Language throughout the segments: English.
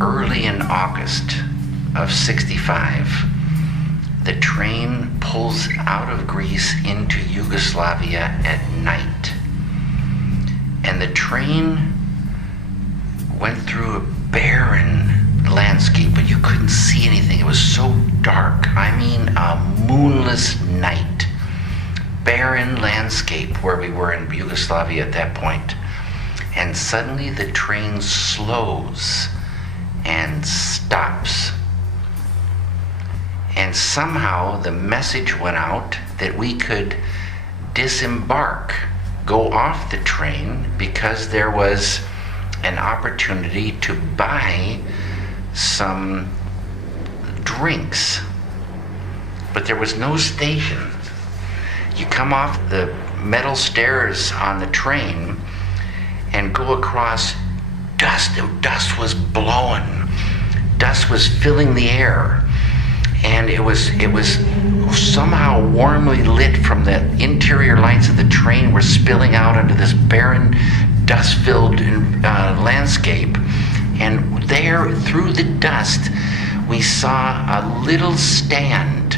early in August of '65, the train pulls out of Greece into Yugoslavia at night. And the train went through a barren landscape, but you couldn't see anything. It was so dark. I mean, a moonless night. Barren landscape where we were in Yugoslavia at that point. And suddenly the train slows and stops. And somehow the message went out that we could disembark, go off the train, because there was an opportunity to buy some drinks. But there was no station. You come off the metal stairs on the train and go across dust. Dust was blowing. Dust was filling the air. And it was somehow warmly lit from the interior lights of the train were spilling out into this barren, dust-filled landscape. And there, through the dust, we saw a little stand,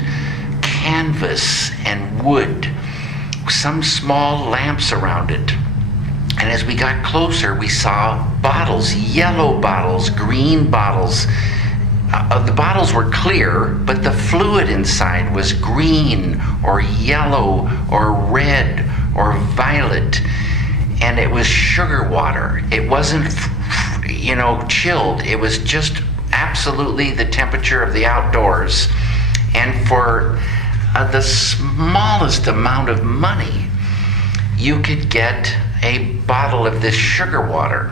canvas and wood, some small lamps around it. And as we got closer, we saw bottles, yellow bottles, green bottles. The bottles were clear, but the fluid inside was green or yellow or red or violet. And it was sugar water. It wasn't, chilled. It was just absolutely the temperature of the outdoors. And for the smallest amount of money, you could get a bottle of this sugar water.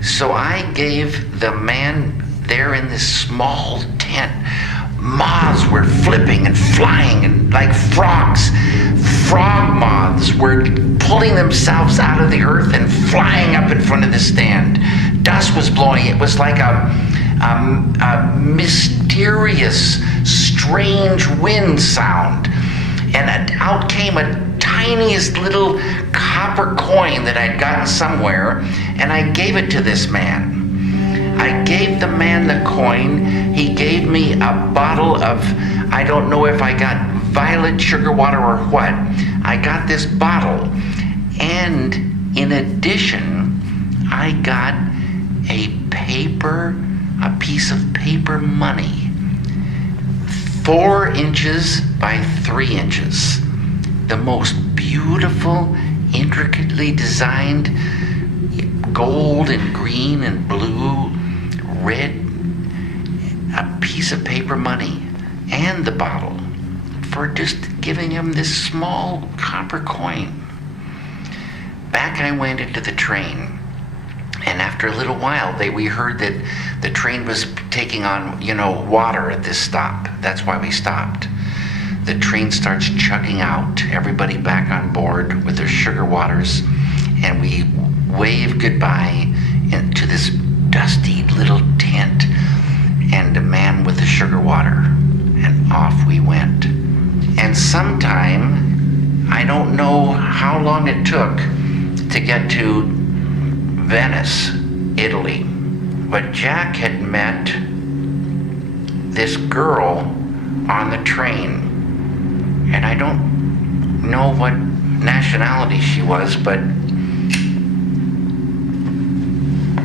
So I gave the man there in this small tent. Moths were flipping and flying, and like frogs. Frog moths were pulling themselves out of the earth and flying up in front of the stand. Dust was blowing. It was like a mysterious, strange wind sound. And out came a tiniest little copper coin that I'd gotten somewhere, and I gave it to this man. I gave the man the coin. He gave me a bottle of, I don't know if I got violet sugar water or what. I got this bottle. And in addition, I got a piece of paper money, 4 inches by 3 inches. The most beautiful, intricately designed gold and green and blue, red, a piece of paper money and the bottle for just giving him this small copper coin. Back I went into the train, and after a little while we heard that the train was taking on, water at this stop. That's why we stopped. The train starts chugging out, everybody back on board with their sugar waters, and we wave goodbye to this dusty little tent and a man with the sugar water, and off we went. And sometime, I don't know how long it took to get to Venice, Italy, but Jack had met this girl on the train, and I don't know what nationality she was, but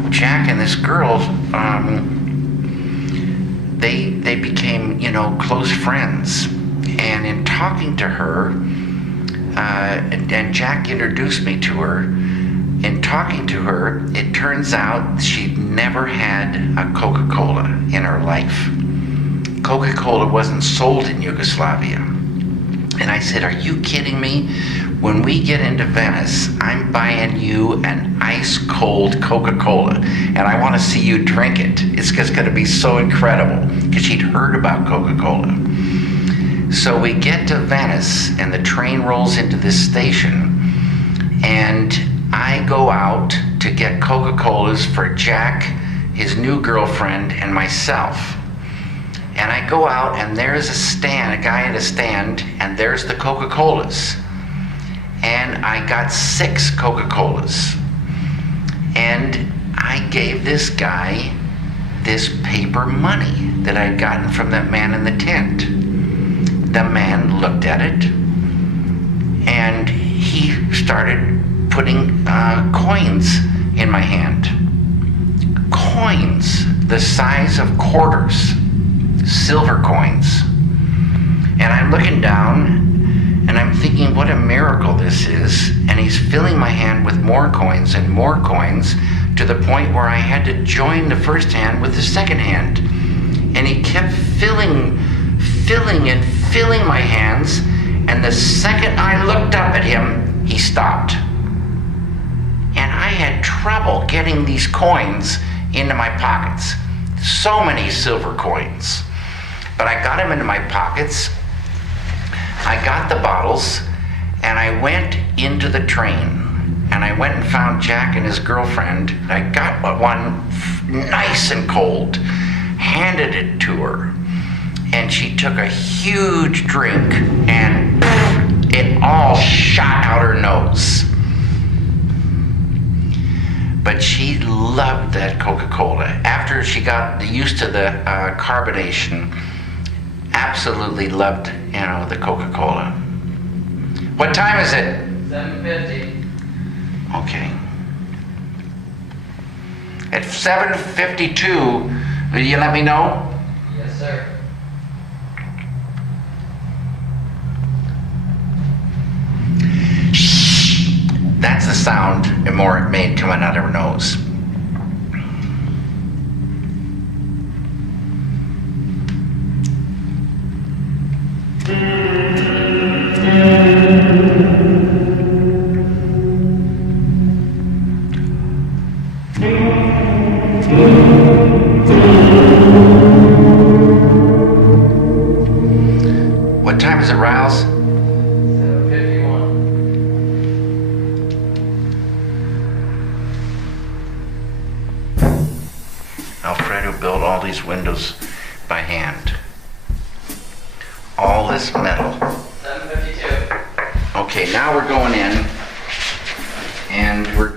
Jack and this girl, they became, close friends. And in talking to her, and Jack introduced me to her, in talking to her, it turns out she'd never had a Coca Cola in her life. Coca Cola wasn't sold in Yugoslavia. And I said, "Are you kidding me? When we get into Venice, I'm buying you an ice cold Coca Cola, and I want to see you drink it. It's just going to be so incredible," because she'd heard about Coca Cola. So we get to Venice, and the train rolls into this station, and I go out to get Coca Colas for Jack, his new girlfriend, and myself. And I go out, and there's a guy at a stand, and there's the Coca Colas. And I got 6 Coca Colas. And I gave this guy this paper money that I'd gotten from that man in the tent. The man looked at it, and he started putting coins in my hand. Coins the size of quarters, silver coins. And I'm looking down, and I'm thinking, what a miracle this is. And he's filling my hand with more coins and more coins, to the point where I had to join the first hand with the second hand. And he kept filling my hands, and the second I looked up at him, he stopped. And I had trouble getting these coins into my pockets. So many silver coins. But I got them into my pockets. I got the bottles, and I went into the train. And I went and found Jack and his girlfriend. I got one nice and cold, handed it to her, and she took a huge drink, and it all shot out her nose. But she loved that Coca Cola. After she got used to the carbonation, absolutely loved, the Coca Cola. What time is it? 7:50. Okay. At 7:52, will you let me know? Yes, sir. Shh! That's the sound Imora made coming out of her nose. What time is it, Riles? 7:51. Alfredo built all these windows by hand. All this metal. 7:52. Okay, now we're going in, and we're